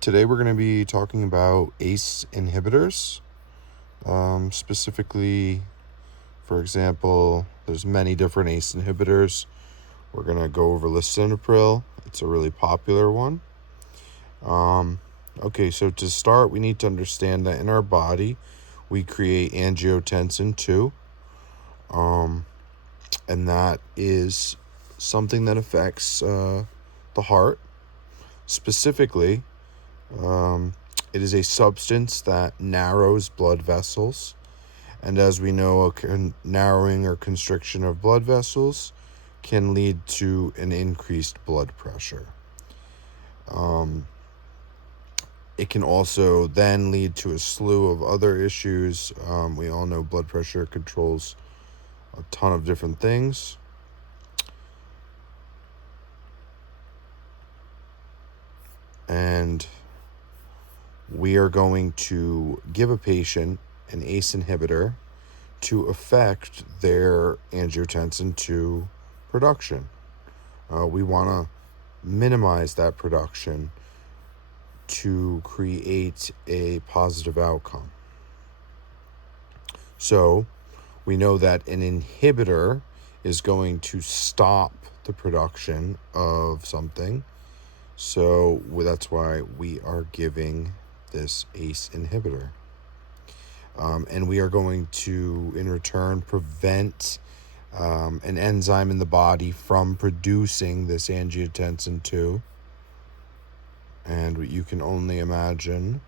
Today we're going to be talking about ACE inhibitors. Specifically, for example, there's many different ACE inhibitors. We're going to go over lisinopril. It's a really popular one. Okay, so to start, we need to understand that in our body, we create angiotensin II, and that is something that affects the heart. Specifically, it is a substance that narrows blood vessels, and as we know, a narrowing or constriction of blood vessels can lead to an increased blood pressure. It can also then lead to a slew of other issues. We all know blood pressure controls a ton of different things. And we are going to give a patient an ACE inhibitor to affect their angiotensin II production. We want to minimize that production to create a positive outcome. So we know that an inhibitor is going to stop the production of something. So that's why we are giving this ACE inhibitor. And we are going to, in return, prevent an enzyme in the body from producing this angiotensin II. And you can only imagine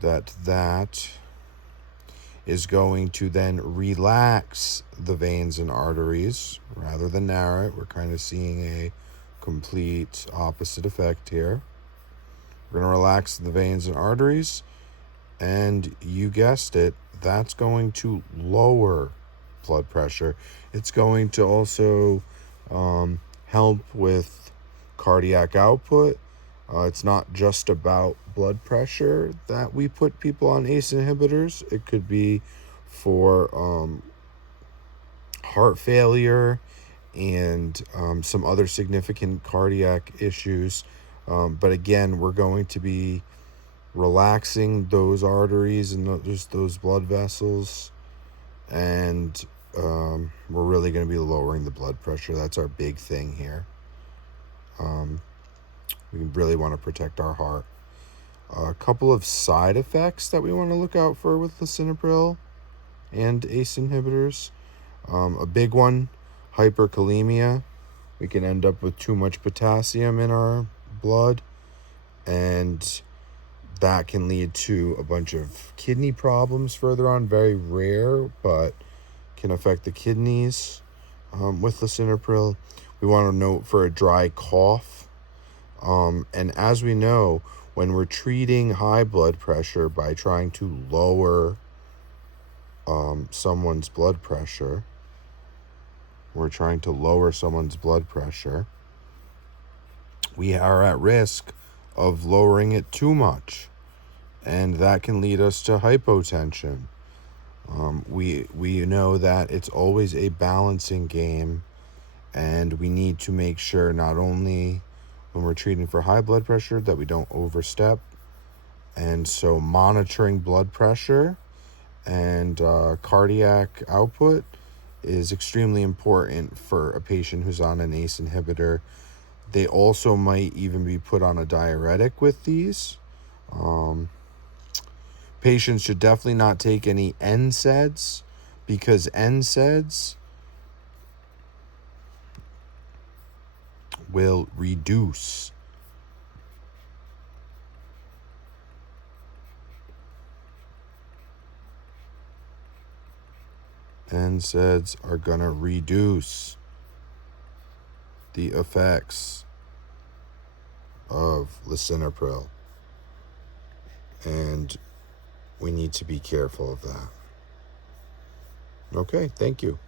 that is going to then relax the veins and arteries rather than narrow it. We're kind of seeing a complete opposite effect here. We're going to relax the veins and arteries, and you guessed it, that's going to lower blood pressure. It's going to also help with cardiac output. It's not just about blood pressure that we put people on ACE inhibitors. It could be for heart failure and some other significant cardiac issues. But again, we're going to be relaxing those arteries and those blood vessels, and we're really going to be lowering the blood pressure. That's our big thing here. We really want to protect our heart. A couple of side effects that we want to look out for with lisinopril and ACE inhibitors. A big one, hyperkalemia. We can end up with too much potassium in our blood, and that can lead to a bunch of kidney problems further on. Very rare, but can affect the kidneys with lisinopril. We want to note for a dry cough. And as we know, when we're treating high blood pressure by trying to lower someone's blood pressure, we are at risk of lowering it too much, and that can lead us to hypotension. We know that it's always a balancing game, and we need to make sure not only when we're treating for high blood pressure that we don't overstep, and so monitoring blood pressure and cardiac output is extremely important for a patient who's on an ACE inhibitor. They also might even be put on a diuretic with these. Patients should definitely not take any NSAIDs, because NSAIDs will reduce NSAIDs are going to reduce the effects of lisinopril, and we need to be careful of that. Okay, thank you.